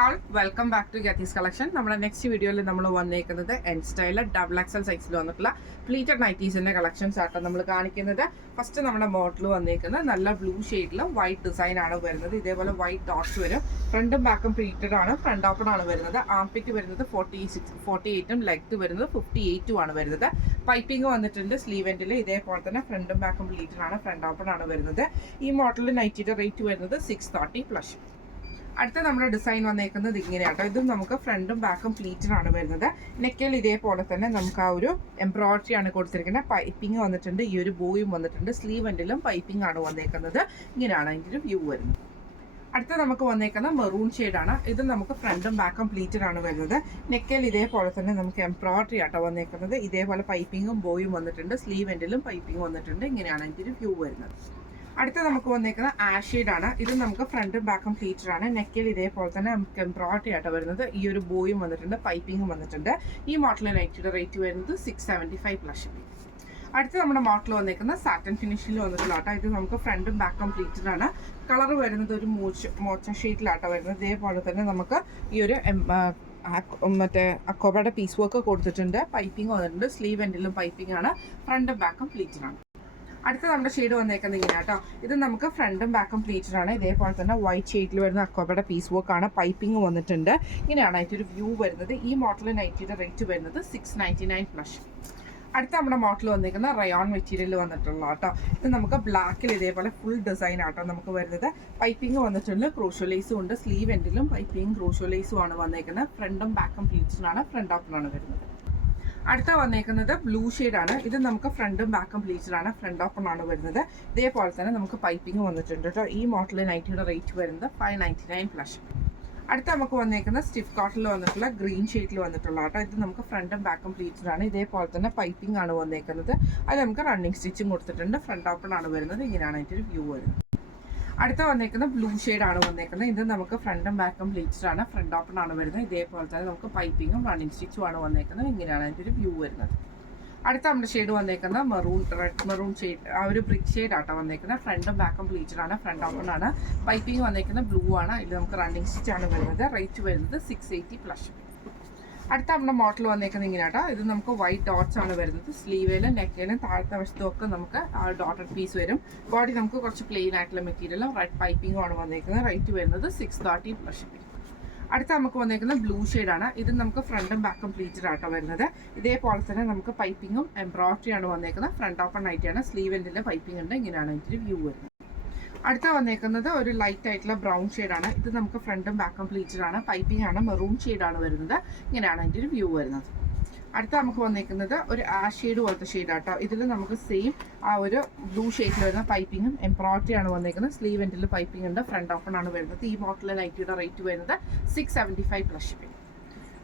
all, welcome back to Gathis collection. നമ്മുടെ next വീഡിയോയിൽ നമ്മൾ വന്നേക്കുന്നത് എൻ സ്റ്റൈലിൽ ഡബിൾ എക്സൽ സൈസിൽ വന്നിട്ടുള്ള പ്ലീറ്റഡ് നൈറ്റീസിന്റെ കളക്ഷൻസ് ആട്ടോ നമ്മൾ കാണിക്കുന്നത്. ഫസ്റ്റ് നമ്മുടെ മോഡൽ വന്നേക്കുന്നത് നല്ല ബ്ലൂ ഷെയ്ഡിൽ വൈറ്റ് ഡിസൈൻ ആണ് വരുന്നത്. ഇതേപോലെ വൈറ്റ് ഡോട്ട്സ് വരും. ഫ്രണ്ടും ബാക്കും പ്ലീറ്റഡ് ആണ്, ഫ്രണ്ട് ഓപ്പൺ ആണ് വരുന്നത്. ആംപിറ്റ് വരുന്നത് 48ഉം ലെഗ് വരുന്നത് 58ഉം ആണ് വരുന്നത്. പൈപ്പിംഗ് വന്നിട്ടുണ്ട് സ്ലീവ് എൻഡിൽ. ഇതേപോലെ തന്നെ ഫ്രണ്ടും ബാക്കും പ്ലീറ്റഡ് ആണ്, ഫ്രണ്ട് ഓപ്പൺ ആണ് വരുന്നത്. ഈ മോഡലിൽ നൈറ്റിയുടെ റേറ്റ് വരുന്നത് 630 പ്ലസ്. അടുത്ത നമ്മുടെ ഡിസൈൻ വന്നേക്കുന്നത് ഇങ്ങനെയാട്ടോ. ഇതും നമുക്ക് ഫ്രണ്ടും ബാക്കും പ്ലീറ്റഡ് ആണ് വരുന്നത്. നെക്കിൽ ഇതേപോലെ തന്നെ നമുക്ക് ആ ഒരു എംബ്രോയിഡറി ആണ് കൊടുത്തിരിക്കുന്നത്. പൈപ്പിംഗ് വന്നിട്ടുണ്ട്, ഈ ഒരു ബോയും വന്നിട്ടുണ്ട്. സ്ലീവ് എൻഡിലും പൈപ്പിംഗ് ആണ് വന്നേക്കുന്നത്. ഇങ്ങനെയാണ് അതിൻ്റെ ഒരു വ്യൂ വരുന്നത്. അടുത്ത നമുക്ക് വന്നേക്കുന്ന മെറൂൺ ഷെയ്ഡാണ്. ഇത് നമുക്ക് ഫ്രണ്ടും ബാക്കും പ്ലീറ്റഡ് ആണ് വരുന്നത്. നെക്കിൽ ഇതേപോലെ തന്നെ നമുക്ക് എംബ്രോയിഡറി ആട്ടോ വന്നേക്കുന്നത്. ഇതേപോലെ പൈപ്പിങ്ങും ബോയും വന്നിട്ടുണ്ട്. സ്ലീവ് എൻഡിലും പൈപ്പിംഗ് വന്നിട്ടുണ്ട്. ഇങ്ങനെയാണ് അതിൻ്റെ ഒരു വ്യൂ വരുന്നത്. അടുത്ത നമുക്ക് വന്നേക്കുന്ന ആഷ് ഷെയ്ഡാണ്. ഇത് നമുക്ക് ഫ്രണ്ടും ബാക്കും പ്ലീറ്റഡ് ആണ്. നെക്കിൽ ഇതേപോലെ തന്നെ നമുക്ക് എംബ്രോയിഡറി ആയിട്ട് വരുന്നത്. ഈ ഒരു ബോയും വന്നിട്ടുണ്ട്, പൈപ്പിങ്ങും വന്നിട്ടുണ്ട്. ഈ മോഡലിൽ നൈറ്റിയുടെ റേറ്റ് വരുന്നത് 675 പ്ലസ്. അടുത്ത നമ്മുടെ മോഡൽ വന്നേക്കുന്ന സാറ്റൻ ഫിനിഷിൽ വന്നിട്ടുള്ള ഇത് നമുക്ക് ഫ്രണ്ടും ബാക്കും പ്ലീറ്റഡ് ആണ്. കളർ വരുന്നത് ഒരു മോച്ച ഷെയ്ഡിലാട്ടോ വരുന്നത്. ഇതേപോലെ തന്നെ നമുക്ക് ഈ ഒരു മറ്റേ അക്കോബയുടെ പീസ് വർക്ക് കൊടുത്തിട്ടുണ്ട്. പൈപ്പിംഗ് വന്നിട്ടുണ്ട്. സ്ലീവ് എൻഡിലും പൈപ്പിംഗ് ആണ്, ഫ്രണ്ടും ബാക്കും പ്ലീറ്റഡ് ആണ്. അടുത്ത നമ്മുടെ ഷെയ്ഡ് വന്നേക്കുന്നത് ഇങ്ങനെ കേട്ടോ. ഇത് നമുക്ക് ഫ്രണ്ടും ബാക്കും പ്ലീറ്റഡ് ആണ്. ഇതേപോലെ തന്നെ വൈറ്റ് ഷെയ്ഡിൽ വരുന്ന അക്കോബയുടെ പീസ് വർക്ക് ആണ്. പൈപ്പിംഗ് വന്നിട്ടുണ്ട്. ഇങ്ങനെയാണ് അതിൻ്റെ വ്യൂ വരുന്നത്. ഈ മോഡൽ നൈറ്റിയുടെ റേറ്റ് വരുന്നത് 699 പ്ലസ്. അടുത്ത നമ്മുടെ മോഡൽ വന്നിരിക്കുന്ന റയോൺ മെറ്റീരിയൽ വന്നിട്ടുള്ള കേട്ടോ. ഇത് നമുക്ക് ബ്ലാക്കിൽ ഇതേപോലെ ഫുൾ ഡിസൈൻ ആട്ടോ നമുക്ക് വരുന്നത്. പൈപ്പിംഗ് വന്നിട്ടുണ്ട്, ക്രോഷോ ലേസും ഉണ്ട്. സ്ലീവ് എൻഡിലും പൈപ്പിംഗ് ക്രോഷോ ലേസും ആണ് വന്നേക്കുന്നത്. ഫ്രണ്ടും ബാക്കും പ്ലീറ്റഡ് ആണ്, ഫ്രണ്ട് ഓപ്പൺ ആണ് വരുന്നത്. അടുത്ത വന്നേക്കുന്നത് ബ്ലൂ ഷെയ്ഡാണ്. ഇത് നമുക്ക് ഫ്രണ്ടും ബാക്കും പ്ലീറ്റഡ് ആണ്, ഫ്രണ്ട് ഓപ്പൺ ആണ് വരുന്നത്. ഇതേപോലെ തന്നെ നമുക്ക് പൈപ്പിംഗ് വന്നിട്ടുണ്ട് കേട്ടോ. ഈ മോഡലിൽ നൈറ്റിയുടെ റേറ്റ് വരുന്നത് 599 പ്ലസ്. അടുത്ത നമുക്ക് വന്നേക്കുന്ന സ്റ്റിഫ് കോട്ടണിൽ വന്നിട്ടുള്ള ഗ്രീൻ ഷെയ്ഡിൽ വന്നിട്ടുള്ള കേട്ടോ. ഇത് നമുക്ക് ഫ്രണ്ടും ബാക്കും പ്ലീറ്റഡ് ആണ്. ഇതേപോലെ തന്നെ പൈപ്പിംഗ് ആണ് വന്നേക്കുന്നത്. അത് നമുക്ക് റണ്ണിങ് സ്റ്റിച്ചും കൊടുത്തിട്ടുണ്ട്. ഫ്രണ്ട് ഓപ്പൺ ആണ് വരുന്നത്. ഇങ്ങനെയാണ് അതിൻ്റെ ഒരു വ്യൂ വരുന്നത്. അടുത്ത വന്നേക്കുന്ന ബ്ലൂ ഷെയ്ഡാണ് വന്നേക്കുന്നത്. ഇത് നമുക്ക് ഫ്രണ്ടും ബാക്കും പ്ലീറ്റഡ് ആണ്, ഫ്രണ്ട് ഓപ്പൺ ആണ് വരുന്നത്. ഇതേപോലെ തന്നെ നമുക്ക് പൈപ്പിങ്ങും റണ്ണിങ് സ്റ്റിച്ചും ആണ് വന്നേക്കുന്നത്. ഇങ്ങനെയാണ് അതിൻ്റെ ഒരു വ്യൂ വരുന്നത്. അടുത്ത നമ്മുടെ ഷെയ്ഡ് വന്നേക്കുന്ന റെഡ് മെറൂൺ ഷെയ്ഡ്, ആ ഒരു ബ്രിക്ക് ഷെയ്ഡ് ആട്ടോ വന്നേക്കുന്നത്. ഫ്രണ്ടും ബാക്കും പ്ലീറ്റഡ് ആണ്, ഫ്രണ്ട് ഓപ്പൺ ആണ്. പൈപ്പിംഗ് വന്നേക്കുന്നത് ബ്ലൂ ആണ്. ഇത് നമുക്ക് റണ്ണിങ് സ്റ്റിച്ച് ആണ് വരുന്നത്. റേറ്റ് വരുന്നത് 680 പ്ലസ്. അടുത്ത നമ്മുടെ മോഡൽ വന്നേക്കുന്നത് ഇങ്ങനെ കേട്ടോ. ഇത് നമുക്ക് വൈറ്റ് ഡോട്ട്സ് ആണ് വരുന്നത്. സ്ലീവിലും നെക്കിലും താഴത്തെ വശത്തും ഒക്കെ നമുക്ക് ഡോട്ടഡ് പീസ് വരും. ബോഡി നമുക്ക് കുറച്ച് പ്ലെയിൻ ആയിട്ടുള്ള മെറ്റീരിയലും റെഡ് പൈപ്പിംഗും ആണ് വന്നേക്കുന്നത്. റേറ്റ് വരുന്നത് 630 പ്ലസ്. അടുത്ത നമുക്ക് വന്നേക്കുന്നത് ബ്ലൂ ഷെയ്ഡാണ്. ഇത് നമുക്ക് ഫ്രണ്ടും ബാക്കും പ്ലീറ്റഡ് ആട്ടോ വരുന്നത്. ഇതേപോലെ തന്നെ നമുക്ക് പൈപ്പിങ്ങും എംബ്രോയിഡറി ആണ് വന്നേക്കുന്നത്. ഫ്രണ്ട് ഓപ്പൺ ആയിട്ടാണ്. സ്ലീവ് എൻഡിൽ പൈപ്പിംഗ് ഉണ്ട്. ഇങ്ങനെയാണ് ഇതിൻ്റെ വ്യൂ വരുന്നത്. അടുത്ത വന്നേക്കുന്നത് ഒരു ലൈറ്റ് ആയിട്ടുള്ള ബ്രൗൺ ഷെയ്ഡാണ്. ഇത് നമുക്ക് ഫ്രണ്ടും ബാക്കും പ്ലീറ്റഡ് ആണ്. പൈപ്പിംഗ് ആണ്, മെറൂൺ ഷെയ്ഡാണ് വരുന്നത്. ഇങ്ങനെയാണ് അതിൻ്റെ ഒരു വ്യൂ വരുന്നത്. അടുത്ത നമുക്ക് വന്നേക്കുന്നത് ഒരു ആഷ് ഷെയ്ഡ് പോലത്തെ ഷെയ്ഡാട്ടോ. ഇതിൽ നമുക്ക് സെയിം ആ ഒരു ബ്ലൂ ഷെയ്ഡിൽ വരുന്ന പൈപ്പിങ്ങും എംബ്രോയിഡറി ആണ് വന്നേക്കുന്നത്. സ്ലീവ് എൻഡിൽ പൈപ്പിംഗ് ഉണ്ട്, ഫ്രണ്ട് ഓപ്പൺ ആണ് വരുന്നത്. ഈ മോഡലിലെ നൈറ്റിയുടെ റേറ്റ് വരുന്നത് 675 പ്ലസ്.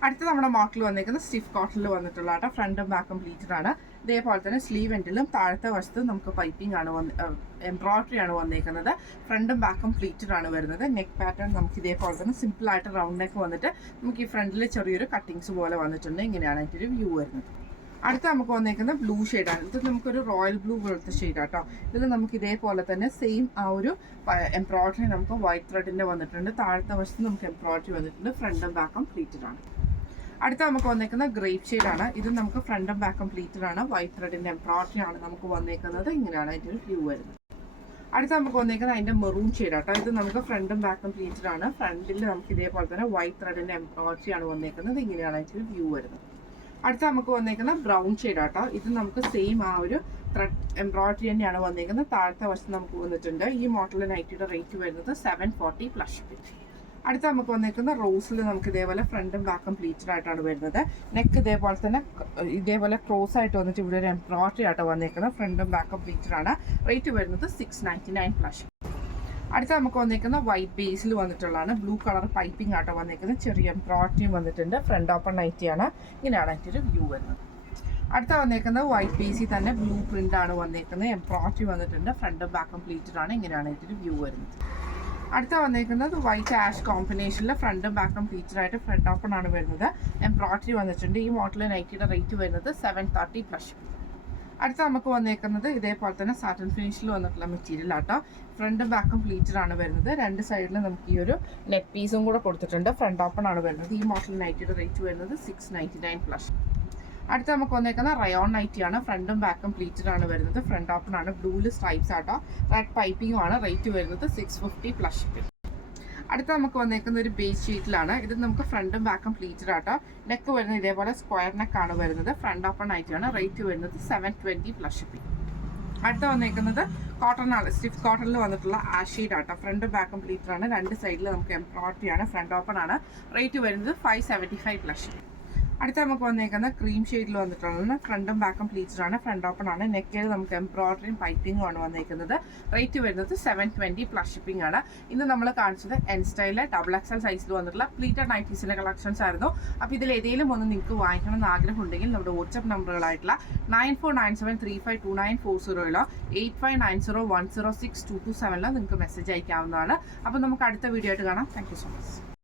അടുത്ത നമ്മുടെ മോഡൽ വന്നേക്കുന്നത് സ്റ്റിഫ് കോട്ടണിൽ വന്നിട്ടുള്ള കേട്ടോ. ഫ്രണ്ടും ബാക്കും പ്ലീറ്റഡ് ആണ്. ഇതേപോലെ തന്നെ സ്ലീവ് എൻഡിലും താഴത്തെ വശത്ത് നമുക്ക് പൈപ്പിംഗ് ആണ് എംബ്രോയിഡറി ആണ് വന്നേക്കുന്നത്. ഫ്രണ്ടും ബാക്കും പ്ലീറ്റഡ് ആണ് വരുന്നത്. നെക്ക് പാറ്റേൺ നമുക്ക് ഇതേപോലെ തന്നെ സിമ്പിൾ ആയിട്ട് റൗണ്ട് നെക്ക് വന്നിട്ട് നമുക്ക് ഈ ഫ്രണ്ടിൽ ചെറിയൊരു കട്ടിങ്സ് പോലെ വന്നിട്ടുണ്ട്. ഇങ്ങനെയാണ് അതിൻ്റെ ഒരു വ്യൂ വരുന്നത്. അടുത്ത നമുക്ക് വന്നേക്കുന്ന ബ്ലൂ ഷെയ്ഡാണ്. ഇത് നമുക്കൊരു റോയൽ ബ്ലൂ പോലത്തെ ഷെയ്ഡാട്ടോ. ഇതിൽ നമുക്ക് ഇതേപോലെ തന്നെ സെയിം ആ ഒരു എംബ്രോയിഡറി നമുക്ക് വൈറ്റ് ത്രെഡിൻ്റെ വന്നിട്ടുണ്ട്. താഴത്തെ വശത്ത് നമുക്ക് എംബ്രോയിഡറി വന്നിട്ടുണ്ട്. ഫ്രണ്ടും ബാക്കും പ്ലീറ്റഡ് ആണ്. അടുത്ത നമുക്ക് വന്നേക്കുന്ന ഗ്രേപ്പ് ഷെയ്ഡാണ്. ഇത് നമുക്ക് ഫ്രണ്ടും ബാക്കും പ്ലീറ്റഡ് ആണ്. വൈറ്റ് ത്രെഡിൻ്റെ എംബ്രോയിഡറി ആണ് നമുക്ക് വന്നേക്കുന്നത്. ഇങ്ങനെയാണ് അതിൻ്റെ ഒരു വ്യൂ വരുന്നത്. അടുത്ത നമുക്ക് വന്നേക്കുന്നത് അതിൻ്റെ മെറൂൺ ഷെയ്ഡാട്ടോ. ഇത് നമുക്ക് ഫ്രണ്ടും ബാക്കും പ്ലീറ്റഡ് ആണ്. ഫ്രണ്ടിൽ നമുക്ക് ഇതേപോലെ തന്നെ വൈറ്റ് ത്രെഡിൻ്റെ എംബ്രോയിഡറി ആണ് വന്നേക്കുന്നത്. ഇങ്ങനെയാണ് അതിൻ്റെ ഒരു വ്യൂ വരുന്നത്. അടുത്ത നമുക്ക് വന്നേക്കുന്ന ബ്രൗൺ ഷെയ്ഡാട്ടോ. ഇത് നമുക്ക് സെയിം ആ ഒരു ത്രെഡ് എംബ്രോയിഡറി തന്നെയാണ് വന്നേക്കുന്നത്. താഴത്തെ വശത്ത് നമുക്ക് വന്നിട്ടുണ്ട്. ഈ മോഡലിൽ നൈറ്റിയുടെ റേറ്റ് വരുന്നത് 740 പ്ലസ്. അടുത്ത നമുക്ക് വന്നേക്കുന്ന റോസിൽ നമുക്ക് ഇതേപോലെ ഫ്രണ്ടും ബാക്കും പ്ലീറ്റഡ് ആയിട്ടാണ് വരുന്നത്. നെക്ക് ഇതേപോലെ തന്നെ ഇതേപോലെ ക്രോസ് ആയിട്ട് വന്നിട്ട് ഇവിടെ ഒരു എംബ്രോയിഡറി ആയിട്ട് വന്നേക്കുന്നത്. ഫ്രണ്ടും ബാക്കും പ്ലീറ്റഡ് ആണ്. റേറ്റ് വരുന്നത് 699 പ്ലസ്. അടുത്ത നമുക്ക് വന്നേക്കുന്ന വൈറ്റ് ബേസിൽ വന്നിട്ടുള്ളതാണ്. ബ്ലൂ കളർ പൈപ്പിംഗ് ആട്ടോ വന്നേക്കുന്നത്. ചെറിയ എംബ്രോയിഡറിയും വന്നിട്ടുണ്ട്. ഫ്രണ്ട് ഓപ്പൺ നൈറ്റിയാണ്. ഇങ്ങനെയാണ് അതിൻ്റെ ഒരു വ്യൂ വരുന്നത്. അടുത്ത വന്നേക്കുന്നത് വൈറ്റ് ബേസിൽ തന്നെ ബ്ലൂ പ്രിന്റ് ആണ് വന്നേക്കുന്നത്. എംബ്രോയിഡറി വന്നിട്ടുണ്ട്. ഫ്രണ്ടും ബാക്കും പ്ലീറ്റഡ് ആണ്. ഇങ്ങനെയാണ് ഇതിൻ്റെ ഒരു വ്യൂ വരുന്നത്. അടുത്ത വന്നേക്കുന്നത് വൈറ്റ് ആഷ് കോമ്പിനേഷനിൽ ഫ്രണ്ടും ബാക്കും പ്ലീറ്റഡ് ആയിട്ട് ഫ്രണ്ട് ഓപ്പൺ ആണ് വരുന്നത്. എംബ്രോയിഡറി വന്നിട്ടുണ്ട്. ഈ മോഡലിൽ നൈറ്റിയുടെ റേറ്റ് വരുന്നത് 730 പ്ലസ്. അടുത്ത നമുക്ക് വന്നേക്കുന്നത് ഇതേപോലെ തന്നെ സാറ്റൻ ഫിനിഷിൽ വന്നിട്ടുള്ള മെറ്റീരിയൽ ആട്ടോ. ഫ്രണ്ടും ബാക്കും പ്ലീറ്റഡ് ആണ് വരുന്നത്. രണ്ട് സൈഡിലും നമുക്ക് ഈ ഒരു നെറ്റ് പീസും കൂടെ കൊടുത്തിട്ടുണ്ട്. ഫ്രണ്ട് ഓപ്പൺ ആണ് വരുന്നത്. ഈ മോഡൽ നൈറ്റിയുടെ റേറ്റ് വരുന്നത് 699 പ്ലസ്. അടുത്ത നമുക്ക് വന്നേക്കുന്ന റയോൺ നൈറ്റി ആണ്. ഫ്രണ്ടും ബാക്കും പ്ലീറ്റഡ് ആണ് വരുന്നത്. ഫ്രണ്ട് ഓപ്പൺ ആണ്. ബ്ലൂല് സ്ട്രൈപ്സ് ആട്ടോ. റെഡ് പൈപ്പിംഗും ആണ്. റേറ്റ് വരുന്നത് 650 പ്ലസ് ഷിപ്പിംഗ്. അടുത്ത നമുക്ക് വന്നേക്കുന്ന ഒരു ബേസ് ഷീറ്റിലാണ്. ഇത് നമുക്ക് ഫ്രണ്ടും ബാക്കും പ്ലീറ്റഡ് ആട്ടോ. നെക്ക് വരുന്നത് ഇതേപോലെ സ്ക്വയർ നെക്ക് ആണ് വരുന്നത്. ഫ്രണ്ട് ഓപ്പൺ ആയിട്ടാണ്. റേറ്റ് വരുന്നത് 720 പ്ലസ് ഷിപ്പിംഗ്. അടുത്ത വന്നേക്കുന്നത് കോട്ടൺ ആണ്. സ്റ്റിഫ് കോട്ടണിൽ വന്നിട്ടുള്ള ആഷീഡ് ആട്ടോ. ഫ്രണ്ടും ബാക്കും പ്ലീറ്റഡ് ആണ്. രണ്ട് സൈഡിൽ നമുക്ക് എംബ്രോയിഡറി ആണ്. ഫ്രണ്ട് ഓപ്പൺ ആണ്. റേറ്റ് വരുന്നത് 575 പ്ലസ് ഷിപ്പിംഗ്. അടുത്ത നമുക്ക് വന്നേക്കുന്ന ക്രീം ഷെയ്ഡിൽ വന്നിട്ടുള്ളത് ഫ്രണ്ടും ബാക്കും പ്ലീറ്റഡ് ആണ്. ഫ്രണ്ട് ഓപ്പൺ ആണ്. നെക്കിൽ നമുക്ക് എംബ്രോയിഡറിയും പൈപ്പിംഗും ആണ് വന്നേക്കുന്നത്. റേറ്റ് വരുന്നത് 720 പ്ലസ് ഷിപ്പിംഗ് ആണ്. ഇന്ന് നമ്മൾ കാണിച്ചത് എൻ സ്റ്റൈലിലെ XXL സൈസിൽ വന്നിട്ടുള്ള പ്ലീറ്റഡ് നൈറ്റീസിന്റെ കളക്ഷൻസ് ആയിരുന്നു. അപ്പോൾ ഇതിൽ ഏതെങ്കിലും ഒന്ന് നിങ്ങൾക്ക് വാങ്ങിക്കണം എന്ന് ആഗ്രഹം ഉണ്ടെങ്കിൽ നമ്മുടെ വാട്സ്ആപ്പ് നമ്പറുകളായിട്ടുള്ള 9497352940 8590106227 നിങ്ങൾക്ക് മെസ്സേജ് അയക്കാവുന്നതാണ്. അപ്പോൾ നമുക്ക് അടുത്ത വീഡിയോ ആയിട്ട് കാണാം. Thank you so much.